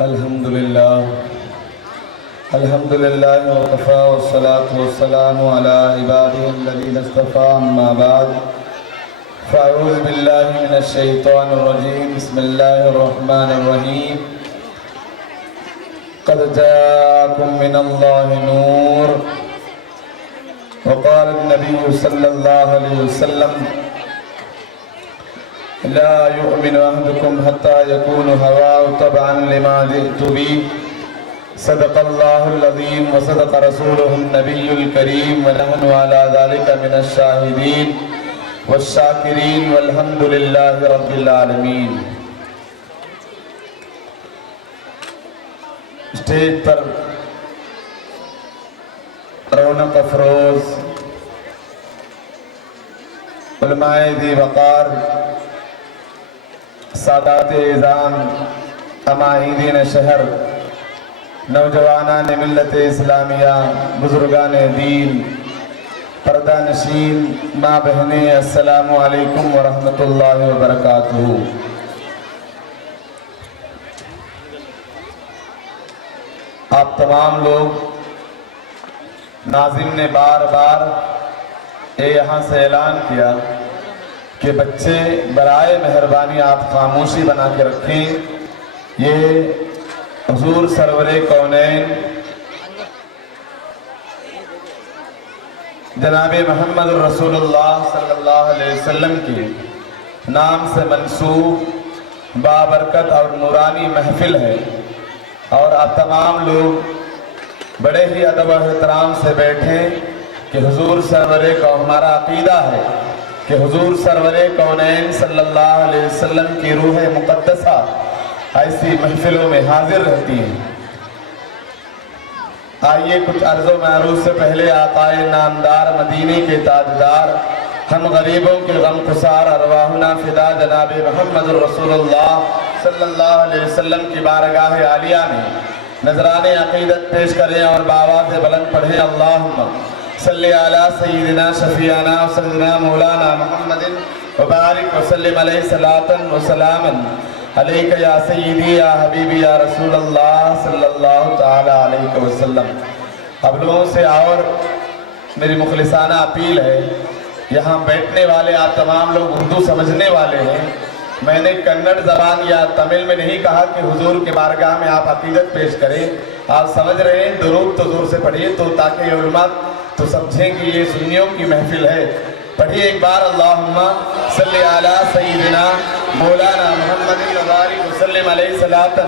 الحمد لله وكفى والصلاة والسلام على عباده الذين اصطفى أما بعد فأعوذ بالله من الشيطان الرجيم بسم الله الرحمن الرحيم قد جاءكم من الله نور وقال النبي صلى الله عليه وسلم لا يؤمن أحدكم حتى يكون هواه تبعا لما جئت به صدق الله العظيم وصدق رسوله النبي الكريم ونحن على ذلك من الشاهدين والشاکرین والحمد للہ رب العالمین۔ اسٹیج پر رونق افروز علماء ذی وقار، سادات اعظام، عمائدین شہر، نوجوانان ملت اسلامیہ، بزرگان دین، پردہ نشین، ماں بہنیں، السلام علیکم ورحمۃ اللہ وبرکاتہ۔ آپ تمام لوگ، ناظم نے بار بار یہاں سے اعلان کیا کہ بچے برائے مہربانی آپ خاموشی بنا کے رکھیں۔ یہ حضور سرور کونین جناب محمد رسول اللہ صلی اللہ علیہ وسلم کے نام سے منسوب بابرکت اور نورانی محفل ہے، اور آپ تمام لوگ بڑے ہی ادب و احترام سے بیٹھیں کہ حضور سرور کو ہمارا عقیدہ ہے کہ حضور سرور کونین صلی اللہ علیہ وسلم کی روح مقدسہ ایسی محفلوں میں حاضر رہتی ہیں۔ آئیے کچھ عرض و معروض سے پہلے آقائے نامدار مدینے کے تاجدار، ہم غریبوں کے غم خسار ارواحنا فدا جناب محمد رسول اللہ صلی اللہ علیہ وسلم کی بارگاہ عالیہ میں نذران عقیدت پیش کریں اور بآواز بلند پڑھیں۔ اللہم صلی علی سیدنا شفیعنا و سیدنا مولانا محمد وبارک وسلم علیہ صلاۃ و سلام علیک یا سیدی یا حبیبی یا رسول اللہ صلی اللہ تعالی علیہ وسلم۔ اب لوگوں سے اور میری مخلصانہ اپیل ہے، یہاں بیٹھنے والے آپ تمام لوگ اردو سمجھنے والے ہیں۔ میں نے کنڑ زبان یا تمل میں نہیں کہا کہ حضور کے بارگاہ میں آپ عقیدت پیش کریں، آپ سمجھ رہے ہیں، درود تو زور سے پڑھیے تو تاکہ یہ علماء تو سمجھیں کہ یہ سنیوں کی محفل ہے۔ پڑھیے ایک بار، اللہم صلی علی سیدنا مولانا محمد وبارک وسلم علیہ صلاۃ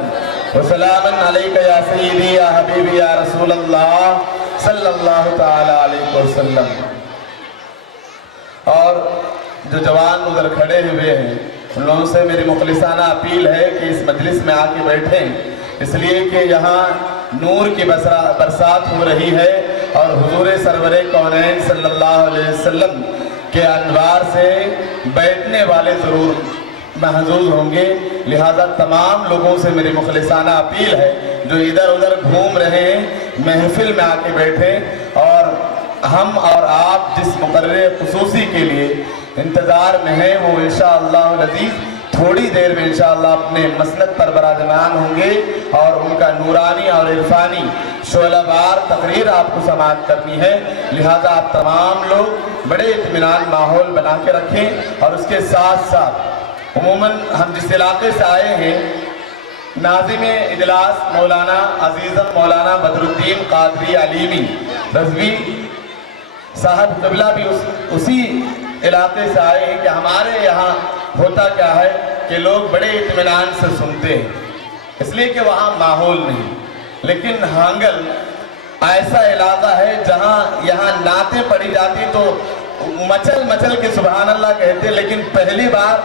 و سلام علیک یا سیدی یا حبیبی یا رسول اللہ صلی اللہ تعالی علیہ وسلم۔ اور جو جوان ادھر کھڑے ہوئے ہیں ان لوگوں سے میری مخلصانہ اپیل ہے کہ اس مجلس میں آ کے بیٹھیں، اس لیے کہ یہاں نور کی برسات ہو رہی ہے اور حضور سرور کونین صلی اللہ علیہ وسلم کے انوار سے بیٹھنے والے ضرور محظوظ ہوں گے۔ لہذا تمام لوگوں سے میری مخلصانہ اپیل ہے جو ادھر ادھر گھوم رہے ہیں محفل میں آ کے بیٹھیں، اور ہم اور آپ جس مقرر خصوصی کے لیے انتظار میں ہیں وہ انشاءاللہ العزیز تھوڑی دیر میں انشاءاللہ اپنے مسند پر براجمان ہوں گے، اور ان کا نورانی اور عرفانی شعلہ بار تقریر آپ کو سماعت کرنی ہے۔ لہذا آپ تمام لوگ بڑے اطمینان ماحول بنا کے رکھیں، اور اس کے ساتھ ساتھ عموماً ہم جس علاقے سے آئے ہیں، ناظم اجلاس مولانا عزیزم مولانا بدر الدین قادری علیمی رضوی صاحب قبلہ بھی اسی علاقے سے آئے ہیں کہ ہمارے یہاں ہوتا کیا ہے کہ لوگ بڑے اطمینان سے سنتے ہیں، اس لیے کہ وہاں ماحول نہیں۔ لیکن ہانگل ایسا علاقہ ہے جہاں یہاں نعتیں پڑھی جاتی تو مچل مچل کے سبحان اللہ کہتے، لیکن پہلی بار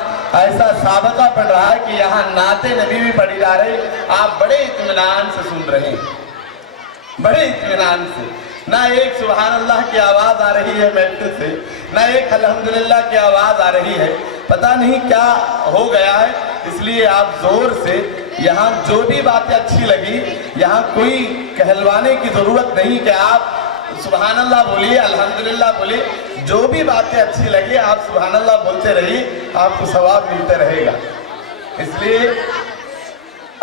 ایسا سابقہ پڑھ رہا ہے کہ یہاں نعت نبی بھی پڑھی جا رہی، آپ بڑے اطمینان سے سن رہے ہیں، بڑے اطمینان سے۔ نہ ایک سبحان اللہ کی آواز آ رہی ہے محفل سے، نہ ایک الحمدللہ کی آواز آ رہی ہے، پتہ نہیں کیا ہو گیا ہے۔ اس لیے آپ زور سے یہاں جو بھی باتیں اچھی لگی، یہاں کوئی کہلوانے کی ضرورت نہیں کہ آپ سبحان اللہ بولیے، الحمدللہ بولیے، جو بھی باتیں اچھی لگی آپ سبحان اللہ بولتے رہیے، آپ کو ثواب ملتے رہے گا۔ اس لیے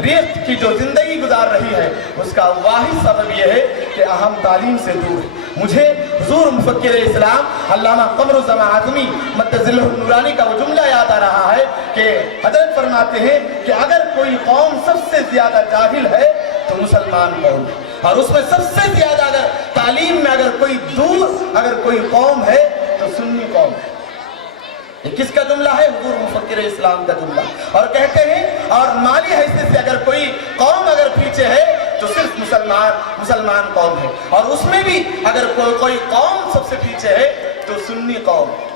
ریت کی جو زندگی گزار رہی ہے اس کا واحد سبب یہ ہے کہ ہم تعلیم سے دور ہیں۔ مجھے حضور مفکر اسلام علامہ قمر الزمان اعظمی مدظلہ النورانی کا وہ جملہ یاد آ رہا ہے کہ حضرت فرماتے ہیں کہ اگر کوئی قوم سب سے زیادہ جاہل ہے تو مسلمان قوم ہے، اور اس میں سب سے زیادہ اگر تعلیم میں اگر کوئی دور اگر کوئی قوم ہے تو سنی قوم ہے۔ یہ کس کا جملہ ہے؟ حضور مفکر اسلام کا جملہ۔ اور کہتے ہیں اور مالی حیثیت سے اگر کوئی قوم اگر پیچھے ہے تو صرف مسلمان قوم ہے، اور اس میں بھی اگر کوئی قوم سب سے پیچھے ہے تو سنی قوم ہے۔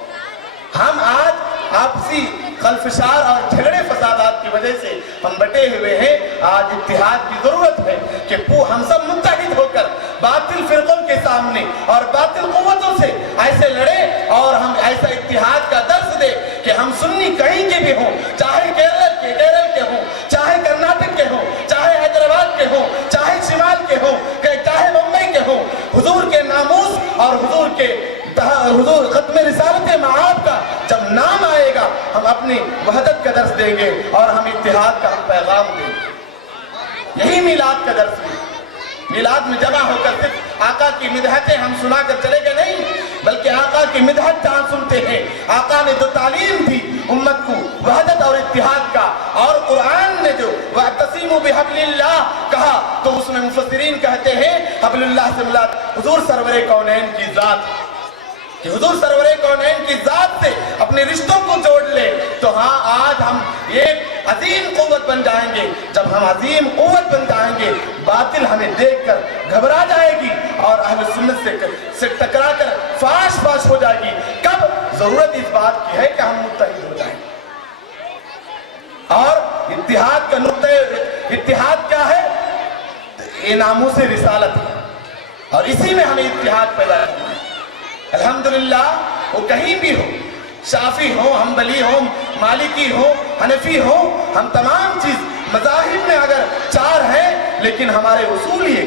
ہم آج آپسی خلفشار اور جھگڑے فسادات کی وجہ سے ہم بٹے ہوئے ہیں۔ آج اتحاد کی ضرورت ہے کہ ہم سب متحد ہو کر باطل فرقوں کے سامنے اور باطل قوتوں سے ایسے لڑے اور ہم ایسا اتحاد کا درس دے کہ ہم سنی کہیں کے بھی ہوں، چاہے کیرل کے ہوں، چاہے کرناٹک کے ہوں، چاہے حیدرآباد کے ہوں، چاہے شمال کے ہوں، چاہے ممبئی کے ہوں، حضور کے ناموس اور حضور ختم رسالت معاد کا جب نام آئے گا ہم اپنی وحدت کا درس دیں گے اور ہم اتحاد کا پیغام دیں گے۔ یہی میلاد کا درس ہے۔ میلاد میں جمع ہو کر صرف آقا کی مدحتیں ہم سنا کر چلے گئے نہیں، بلکہ آقا کی مدحت جہاں سنتے ہیں، آقا نے جو تعلیم دی امت کو وحدت اور اتحاد کا، اور قرآن نے جو وَاعْتَصِمُوا بِحَبْلِ اللَّهِ کہا تو اس میں مفسرین کہتے ہیں حبل اللہ سے مراد حضور سرور کونین کی ذات، کہ حضور سرور کونین کی ذات سے اپنے رشتوں کو جوڑ لے تو ہاں آج ہم ایک عظیم قوت بن جائیں گے۔ جب ہم عظیم قوت بن جائیں گے باطل ہمیں دیکھ کر گھبرا جائے گی اور اہل سنت سے ٹکرا کر فاش ہو جائے گی۔ کب؟ ضرورت اس بات کی ہے کہ ہم متحد ہو جائیں۔ اور اتحاد کا نقطہ اتحاد کیا ہے؟ یہ ناموس رسالت ہے، اور اسی میں ہمیں اتحاد پیدا کرنا ہے۔ الحمدللہ وہ کہیں بھی ہو، شافی ہو، حنبلی ہو، مالکی ہو، حنفی ہو، ہم تمام چیز مذاہب میں اگر چار ہیں لیکن ہمارے اصول یہ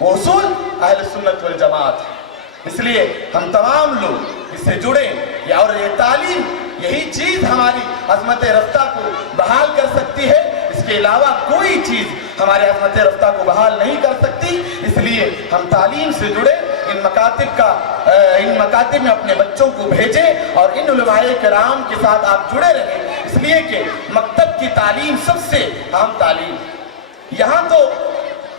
وہ اصول اہل سنت والجماعت ہے۔ اس لیے ہم تمام لوگ اس سے جڑیں، اور یہ تعلیم یہی چیز ہماری عظمت رفتہ کو بحال کر سکتی ہے، اس کے علاوہ کوئی چیز ہمارے عظمت رفتہ کو بحال نہیں کر سکتی۔ اس لیے ہم تعلیم سے جڑے، ان مکاتب میں اپنے بچوں کو بھیجیں اور ان علماء کرام کے ساتھ آپ جڑے رہیں، اس لیے کہ مکتب کی تعلیم سب سے اہم تعلیم۔ یہاں تو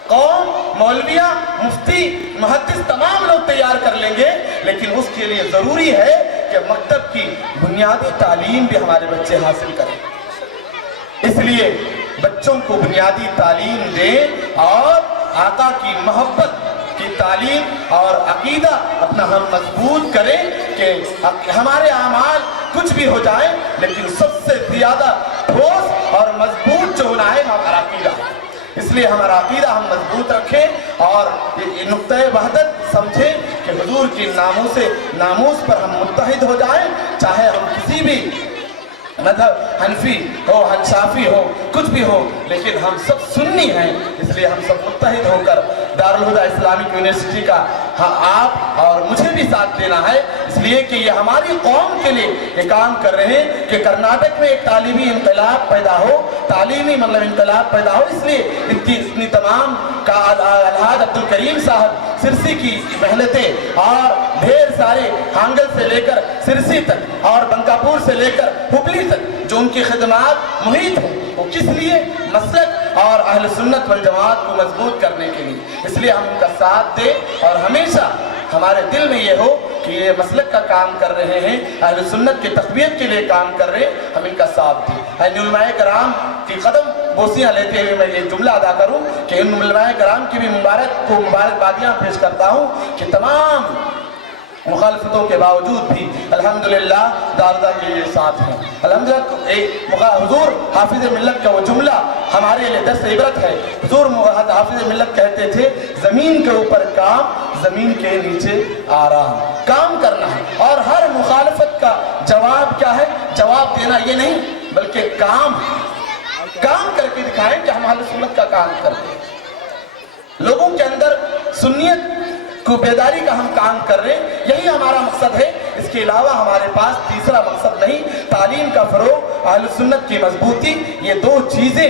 قوم، مولویہ، مفتی، محدث تمام لوگ تیار کر لیں گے، لیکن اس کے لیے ضروری ہے کہ مکتب کی بنیادی تعلیم بھی ہمارے بچے حاصل کریں۔ اس لیے بچوں کو بنیادی تعلیم دیں اور آقا کی محبت کی تعلیم اور عقیدہ اپنا ہم مضبوط کریں کہ ہمارے اعمال کچھ بھی ہو جائیں لیکن سب سے زیادہ ٹھوس اور مضبوط جو ہونا ہے ہمارا عقیدہ ہے۔ اس لیے ہمارا عقیدہ ہم مضبوط رکھیں اور یہ نقطہ وحدت سمجھیں کہ حضور کی ناموس پر ہم متحد ہو جائیں، چاہے ہم کسی بھی مذہب حنفی ہو، شافی ہو، کچھ بھی ہو، لیکن ہم سب سنی ہیں۔ اس لیے ہم سب متحد ہو کر دارالہدیٰ اسلامک یونیورسٹی کا آپ اور مجھے بھی ساتھ دینا ہے، اس لیے کہ یہ ہماری قوم کے لیے یہ کام کر رہے ہیں کہ کرناٹک میں ایک تعلیمی انقلاب پیدا ہو، تعلیمی انقلاب پیدا ہو۔ اس لیے اتنی تمام کا الحاج عبدالکریم صاحب سرسی کی محنتیں اور ڈھیر سارے ہانگل سے لے کر سرسی تک اور بنکاپور سے لے کر ہبلی تک جو ان کی خدمات محیط ہیں، وہ کس لیے؟ مسلک اور اہل سنت والجماعت کو مضبوط کرنے کے لیے۔ اس لیے ہم ان کا ساتھ دیں اور ہمیشہ ہمارے دل میں یہ ہو کہ یہ مسلک کا کام کر رہے ہیں، اہل سنت کی تقویت کے لیے کام کر رہے ہیں، ہم ان کا ساتھ دیں۔ علماء کرام کی قدم بوسیاں لیتے ہوئے میں یہ جملہ ادا کروں کہ ان علماء کرام کی بھی مبارکبادیاں پیش کرتا ہوں کہ تمام مخالفتوں کے باوجود بھی الحمدللہ دارالہدیٰ کے لیے ساتھ ہیں۔ الحمدللہ حضور حافظ ملت کا وہ جملہ ہمارے لیے درس عبرت ہے۔ حضور حافظ ملت کہتے تھے زمین کے اوپر کام، زمین کے نیچے آرام۔ کام کرنا ہے اور ہر مخالفت کا جواب کیا ہے؟ جواب دینا یہ نہیں بلکہ کام کر کے دکھائیں کہ ہم اہل سنت کا کام کرتے ہیں، لوگوں کے اندر سنیت کو بیداری کا ہم کام کر رہے ہیں، یہی ہمارا مقصد ہے۔ اس کے علاوہ ہمارے پاس تیسرا مقصد نہیں۔ تعلیم کا فروغ، اہل سنت کی مضبوطی، یہ دو چیزیں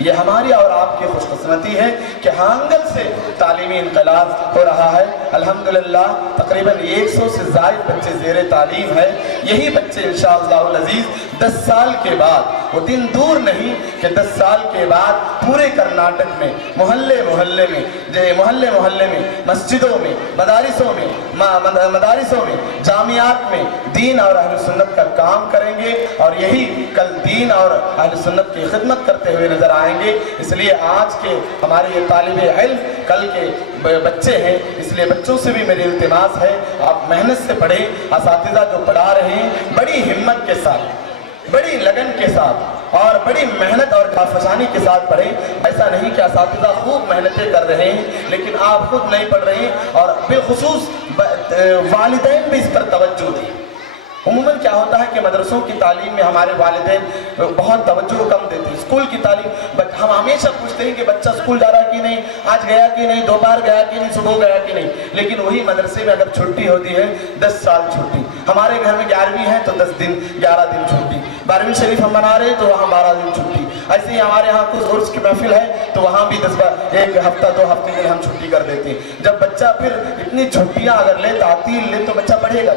یہ ہماری اور آپ کی خوش قسمتی ہے کہ ہانگل سے تعلیمی انقلاب ہو رہا ہے۔ الحمدللہ تقریباً 100 سے زائد بچے زیر تعلیم ہے۔ یہی بچے انشاءاللہ العزیز 10 سال کے بعد، وہ دن دور نہیں کہ 10 سال کے بعد پورے کرناٹک میں محلے میں مسجدوں میں مدارسوں میں جامعات میں دین اور اہل سنت کا کام کریں گے، اور یہی کل دین اور اہل سنت کی خدمت کرتے ہوئے نظر آئیں گے۔ اس لیے آج کے ہمارے یہ طالب علم کل کے بچے ہیں، اس لیے بچوں سے بھی میری التماس ہے آپ محنت سے پڑھیں۔ اساتذہ جو پڑھا رہے ہیں بڑی ہمت کے ساتھ، بڑی لگن کے ساتھ اور بڑی محنت اور کافشانی کے ساتھ پڑھیں۔ ایسا نہیں کہ اساتذہ خوب محنتیں کر رہے ہیں لیکن آپ خود نہیں پڑھ رہے ہیں، اور بالخصوص والدین بھی اس پر توجہ دیں۔ عموماً کیا ہوتا ہے کہ مدرسوں کی تعلیم میں ہمارے والدین بہت توجہ کم دیتے ہیں۔ اسکول کی تعلیم ہم ہمیشہ پوچھتے ہیں کہ بچہ اسکول جا رہا کہ نہیں، آج گیا کہ نہیں، دوپہر گیا کہ نہیں، صبح گیا کہ نہیں، لیکن وہی مدرسے میں اگر چھٹی ہوتی ہے 10 سال چھٹی۔ ہمارے گھر میں 11ویں ہے تو 10 دن 11 دن چھٹی، 12ویں شریف ہم منا رہے ہیں تو وہاں 12 دن چھٹی۔ ایسے ہی ہمارے ہاں کچھ عرس کی محفل ہے تو وہاں بھی 1 ہفتہ 2 ہفتے کے لیے ہم چھٹی کر دیتے ہیں۔ جب بچہ پھر اتنی چھٹیاں اگر لے، تعطیل لے، تو بچہ پڑھے گا۔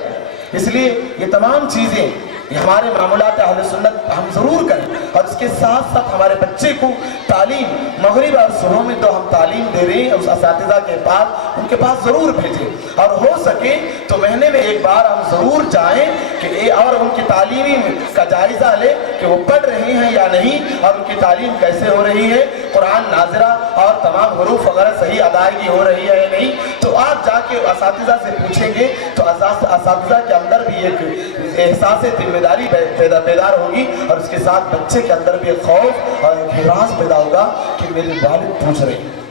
اس لیے یہ تمام چیزیں ہمارے معمولات اہل سنت ہم ضرور کریں، اور اس کے ساتھ ساتھ ہمارے بچے کو تعلیم مغرب اور صبح میں تو ہم تعلیم دے رہے ہیں، اس اساتذہ کے پاس ان کے پاس ضرور بھیجیں، اور ہو سکے تو مہینے میں ایک بار ہم ضرور جائیں کہ اور ان کی تعلیمی کا جائزہ لے کہ وہ پڑھ رہے ہیں یا نہیں، اور ان کی تعلیم کیسے ہو رہی ہے، قرآن ناظرہ اور تمام حروف وغیرہ صحیح ادائیگی ہو رہی ہے یا نہیں۔ تو آپ جا کے اساتذہ سے پوچھیں گے تو اساتذہ کے اندر بھی ایک احساس ذمہ داری بیدار ہوگی، اور اس کے ساتھ بچے کے اندر بھی ایک خوف اور ایک حراس پیدا ہوگا کہ میرے والد پوچھ رہے ہیں۔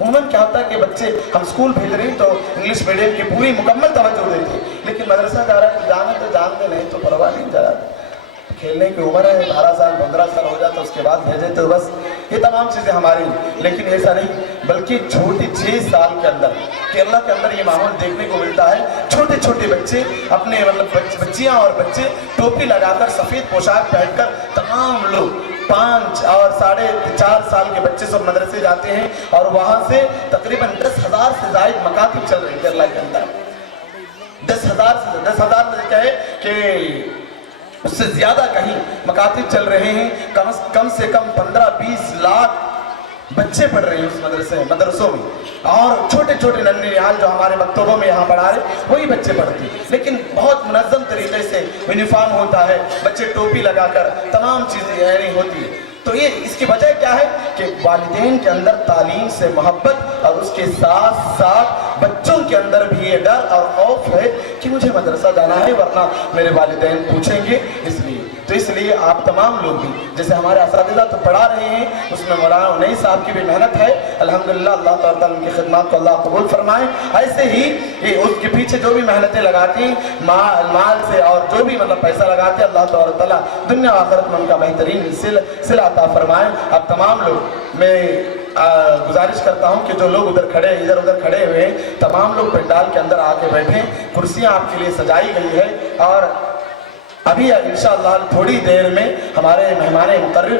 عموماً کیا ہوتا ہے کہ بچے ہم اسکول بھیج رہے ہیں تو انگلش میڈیم کی پوری مکمل توجہ دیتے ہیں، لیکن مدرسہ جا رہا ہے تو جانا تو جانتے نہیں تو پرواہ نہیں جا رہا، کھیلنے کی عمر ہے 12 سال 15 سال ہو جاتا، اس کے بعد بھیجے تو بس یہ تمام چیزیں ہماری ہیں۔ لیکن ایسا نہیں، بلکہ چھوٹی 6 سال کے اندر کیرلا کے اندر یہ معمول دیکھنے کو ملتا ہے، چھوٹے چھوٹے بچے اپنے بچیاں اور بچے ٹوپی لگا کر سفید پوشاک پہن کر تمام لوگ 5 اور 4.5 سال کے بچے سب مدرسے جاتے ہیں، اور وہاں سے تقریباً 10,000 سے زائد مکاتب چل رہے ہیں کیرلا کے اندر۔ 10,000 میں کہے کہ اس سے زیادہ کہیں مکاتب چل رہے ہیں، کم سے کم 15-20 لاکھ بچے پڑھ رہے ہیں اس مدرسوں میں، اور چھوٹے چھوٹے ننھے جو ہمارے مکتبوں میں یہاں پڑھا رہے وہی بچے پڑھتے ہیں، لیکن بہت منظم طریقے سے یونیفارم ہوتا ہے، بچے ٹوپی لگا کر تمام چیزیں یعنی ہوتی ہے۔ تو یہ اس کی وجہ کیا ہے کہ والدین کے اندر تعلیم سے محبت، اور اس کے ساتھ ساتھ بچوں کے اندر بھی یہ ڈر اور خوف ہے کہ مجھے مدرسہ جانا ہے ورنہ میرے والدین پوچھیں گے۔ اس لیے آپ تمام لوگ بھی جیسے ہمارے اساتذہ تو پڑھا رہے ہیں، اس میں مولانا انیس صاحب کی بھی محنت ہے، الحمدللہ اللہ تعالیٰ ان کی خدمات کو اللہ قبول فرمائے۔ ایسے ہی اس کے پیچھے جو بھی محنتیں لگاتی ہیں مال سے اور جو بھی پیسہ لگاتے ہیں، اللہ تعالیٰ دنیا و آخرت میں ان کا بہترین صلہ عطا فرمائے۔ اب تمام لوگ میں گزارش کرتا ہوں کہ جو لوگ ادھر ادھر کھڑے ہوئے ہیں تمام لوگ پنڈال کے اندر آ کے بیٹھیں، کرسیاں آپ کے لیے سجائی گئی ہے، اور ابھی انشاءاللہ تھوڑی دیر میں ہمارے مہمان مقرر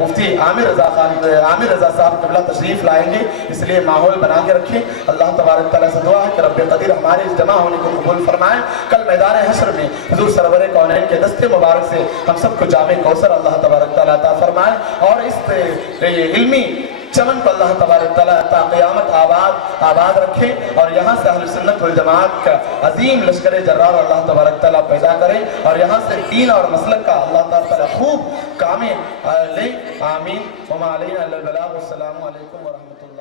مفتی عامر رضا صاحب قبلہ تشریف لائیں گے، اس لیے ماحول بنا کے رکھیں۔ اللہ تبارک تعالیٰ سے دعا ہے کہ رب قدیر ہمارے اس جمع ہونے کو قبول فرمائیں۔ کل میدان حشر میں حضور سرور کونین کے دستے مبارک سے ہم سب کو جامع کوثر اللہ تبارک تعالیٰ عطا فرمائے، اور اس علمی چمن کو اللہ تبارک تعالیٰ تا قیامت آباد رکھے، اور یہاں سے اہل سنت والجماعت کا عظیم لشکر جرار اللہ تبارک تعالیٰ پیدا کرے، اور یہاں سے دین اور مسلک کا اللہ تعالیٰ خوب کامیں لے، آمین۔ وما علینا الا البلاغ، والسلام علیکم ورحمۃ اللہ۔